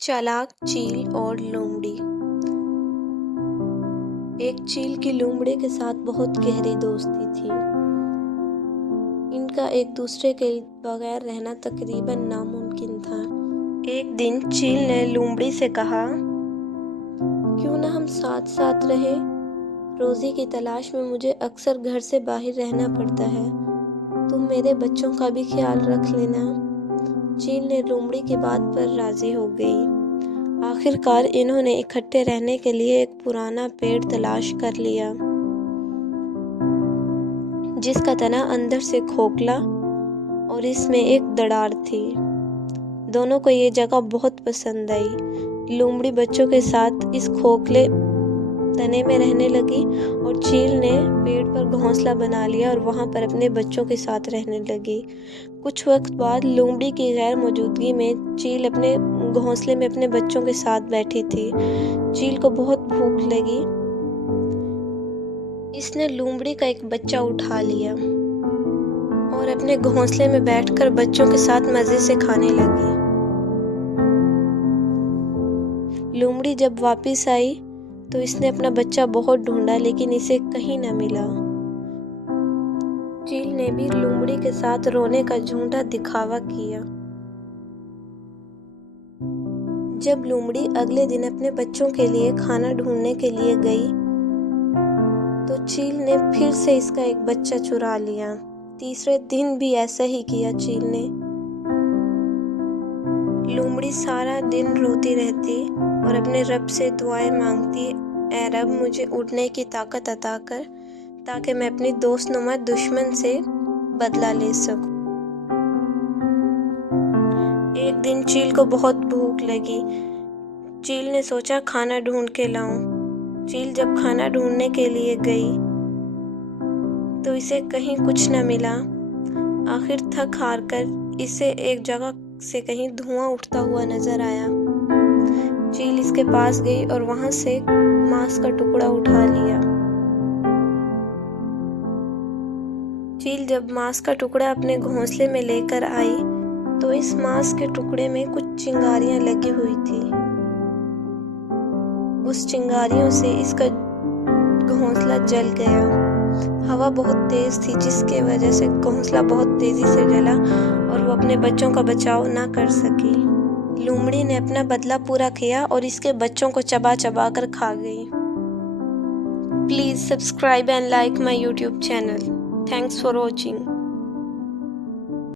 चालाक चील और लोमड़ी। एक चील की लोमड़ी के साथ बहुत गहरी दोस्ती थी। इनका एक दूसरे के बगैर रहना तकरीबन नामुमकिन था। एक दिन चील ने लोमड़ी से कहा, क्यों ना हम साथ साथ रहे। रोजी की तलाश में मुझे अक्सर घर से बाहर रहना पड़ता है। तुम मेरे बच्चों का भी ख्याल रख लेना। चील ने लोमड़ी की बात पर राजी हो गई। आखिरकार इन्होंने इकट्ठे रहने के लिए एक पुराना पेड़ तलाश कर लिया, जिसका तना अंदर से खोखला और इसमें एक दरार थी। दोनों को ये जगह बहुत पसंद आई। लोमड़ी बच्चों के साथ इस खोखले तने में रहने लगी और चील ने पेड़ पर घोंसला बना लिया और वहां पर अपने बच्चों के साथ रहने लगी। कुछ वक्त बाद लोमड़ी की गैर मौजूदगी में चील अपने घोंसले में अपने बच्चों के साथ बैठी थी। चील को बहुत भूख लगी। इसने लोमड़ी का एक बच्चा उठा लिया और अपने घोंसले में बैठकर बच्चों के साथ मजे से खाने लगी। लोमड़ी जब वापस आई तो इसने अपना बच्चा बहुत ढूंढा, लेकिन इसे कहीं न मिला। चील ने भी लोमड़ी के साथ रोने का झूठा दिखावा किया। जब लोमड़ी अगले दिन अपने बच्चों के लिए खाना ढूंढने के लिए गई तो चील ने फिर से इसका एक बच्चा चुरा लिया। तीसरे दिन भी ऐसा ही किया चील ने। लोमड़ी सारा दिन रोती रहती और अपने रब से दुआएं मांगती, ऐ रब मुझे उड़ने की ताकत अता कर ताकि मैं अपनी दोस्तनुमा दुश्मन से बदला ले सकूं। एक दिन चील को बहुत भूख लगी। चील ने सोचा खाना ढूंढ के लाऊं। चील जब खाना ढूंढने के लिए गई तो इसे कहीं कुछ न मिला। आखिर थक हार कर इसे एक जगह से कहीं धुआं उठता हुआ नजर आया। चील इसके पास गई और वहां से मांस का टुकड़ा उठा लिया। चील जब मांस का टुकड़ा अपने घोंसले में लेकर आई तो इस मांस के टुकड़े में कुछ चिंगारियां लगी हुई थी। उस चिंगारियों से इसका घोंसला जल गया। हवा बहुत तेज थी, जिसके वजह से घोंसला बहुत तेजी से जला और वो अपने बच्चों का बचाव ना कर सकी। लोमड़ी ने अपना बदला पूरा किया और इसके बच्चों को चबा चबा कर खा गई। Please subscribe and like my YouTube channel. Thanks for watching.